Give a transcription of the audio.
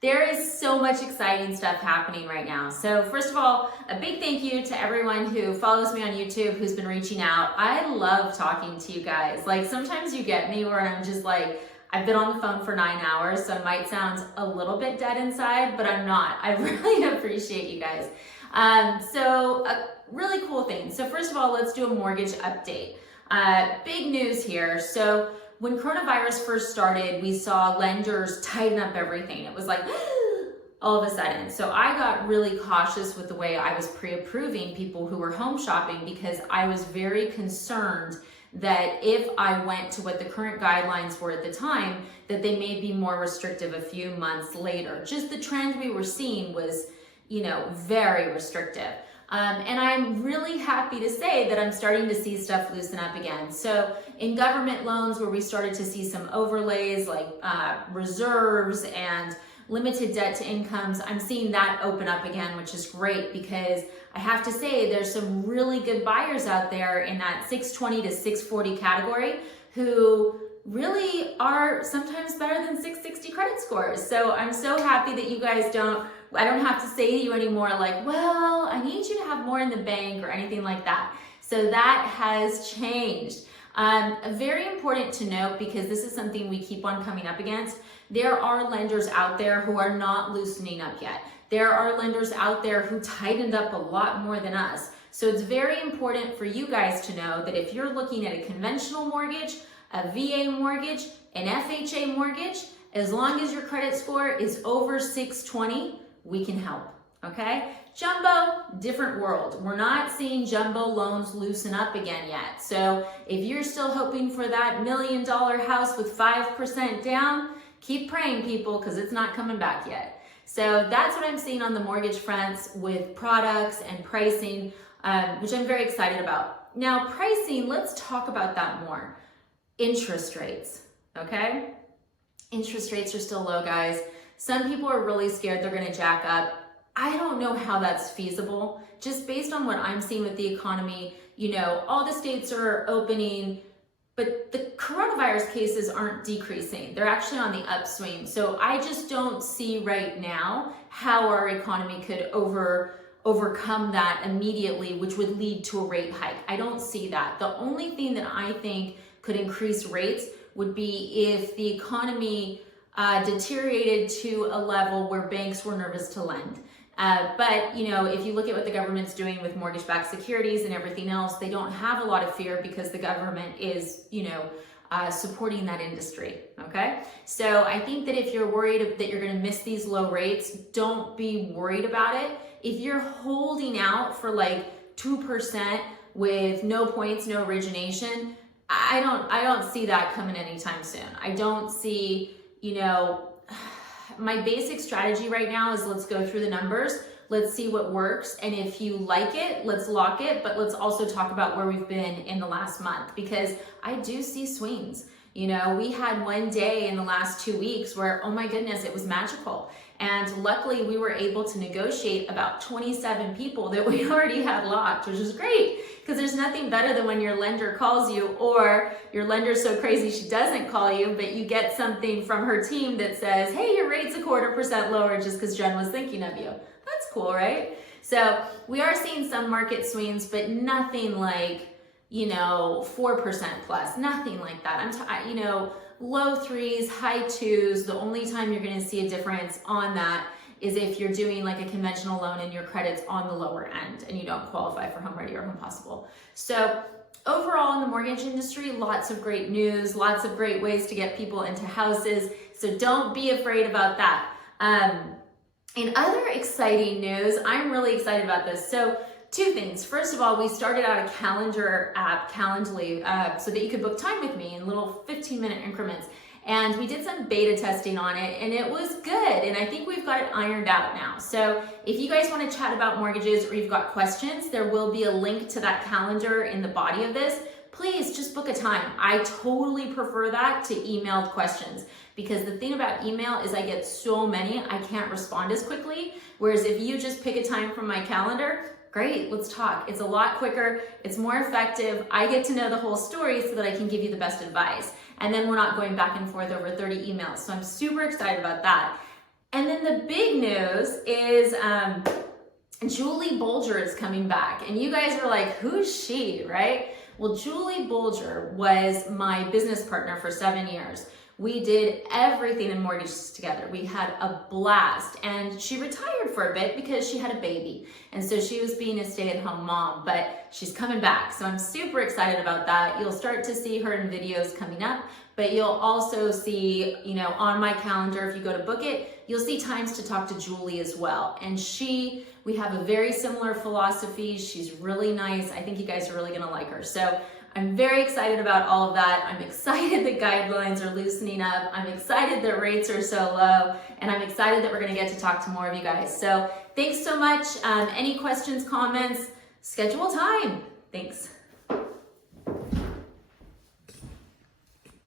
There is so much exciting stuff happening right now. So first of all, a big thank you to everyone who follows me on YouTube, who's been reaching out. I love talking to you guys. Like sometimes you get me where I'm just like, I've been on the phone for 9 hours, so I might sound a little bit dead inside, but I'm not. I really appreciate you guys. So a really cool thing. So first of all, let's do a mortgage update. Big news here. So when coronavirus first started, we saw lenders tighten up everything. It was like all of a sudden. So I got really cautious with the way I was pre-approving people who were home shopping because I was very concerned that if I went to what the current guidelines were at the time, that they may be more restrictive a few months later. Just the trend we were seeing was, very restrictive. And I'm really happy to say that I'm starting to see stuff loosen up again. So in government loans where we started to see some overlays like reserves and limited debt to incomes, I'm seeing that open up again, which is great because I have to say there's some really good buyers out there in that 620 to 640 category who really are sometimes better than 660 credit scores. So I'm so happy that you guys I don't have to say to you anymore like, well, I need you to have more in the bank or anything like that. So that has changed. Very important to note because this is something we keep on coming up against. There are lenders out there who are not loosening up yet. There are lenders out there who tightened up a lot more than us. So it's very important for you guys to know that if you're looking at a conventional mortgage, a VA mortgage, an FHA mortgage, as long as your credit score is over 620, we can help, okay? Jumbo, different world. We're not seeing jumbo loans loosen up again yet. So if you're still hoping for that $1 million house with 5% down, keep praying, people, because it's not coming back yet. So that's what I'm seeing on the mortgage fronts with products and pricing, which I'm very excited about. Now, pricing, let's talk about that more. Interest rates, okay? Interest rates are still low, guys. Some people are really scared they're gonna jack up. I don't know how that's feasible. Just based on what I'm seeing with the economy, all the states are opening, but the coronavirus cases aren't decreasing. They're actually on the upswing. So I just don't see right now how our economy could overcome that immediately, which would lead to a rate hike. I don't see that. The only thing that I think could increase rates would be if the economy deteriorated to a level where banks were nervous to lend. But if you look at what the government's doing with mortgage-backed securities and everything else, they don't have a lot of fear because the government is, supporting that industry, okay? So I think that if you're worried that you're gonna miss these low rates, don't be worried about it. If you're holding out for like 2% with no points, no origination, I don't see that coming anytime soon. I don't see, my basic strategy right now is let's go through the numbers. Let's see what works. And if you like it, let's lock it. But let's also talk about where we've been in the last month because I do see swings. We had one day in the last 2 weeks where, oh my goodness, it was magical. And luckily we were able to negotiate about 27 people that we already had locked, which is great because there's nothing better than when your lender calls you or your lender's so crazy she doesn't call you, but you get something from her team that says, hey, your rate's 0.25% lower just because Jen was thinking of you. That's cool, right? So we are seeing some market swings, but nothing like, 4% plus, nothing like that. Low threes, high twos. The only time you're going to see a difference on that is if you're doing like a conventional loan and your credit's on the lower end and you don't qualify for Home Ready or Home Possible. So overall in the mortgage industry, lots of great news, lots of great ways to get people into houses. So don't be afraid about that. In other exciting news, I'm really excited about this. So 2 things. First of all, we started out a calendar app, Calendly, so that you could book time with me in little 15-minute increments. And we did some beta testing on it and it was good. And I think we've got it ironed out now. So if you guys want to chat about mortgages or you've got questions, there will be a link to that calendar in the body of this. Please just book a time. I totally prefer that to emailed questions because the thing about email is I get so many, I can't respond as quickly. Whereas if you just pick a time from my calendar, great, let's talk. It's a lot quicker, it's more effective. I get to know the whole story so that I can give you the best advice. And then we're not going back and forth over 30 emails. So I'm super excited about that. And then the big news is Julie Bolger is coming back. And you guys are like, who's she, right? Well, Julie Bolger was my business partner for 7 years. We did everything in mortgages together. We had a blast, and she retired for a bit because she had a baby. And so she was being a stay-at-home mom, but she's coming back. So I'm super excited about that. You'll start to see her in videos coming up, but you'll also see, on my calendar, if you go to book it, you'll see times to talk to Julie as well. And we have a very similar philosophy. She's really nice. I think you guys are really gonna like her. So I'm very excited about all of that. I'm excited that guidelines are loosening up. I'm excited that rates are so low, and I'm excited that we're gonna get to talk to more of you guys. So thanks so much. Any questions, comments, schedule time. Thanks.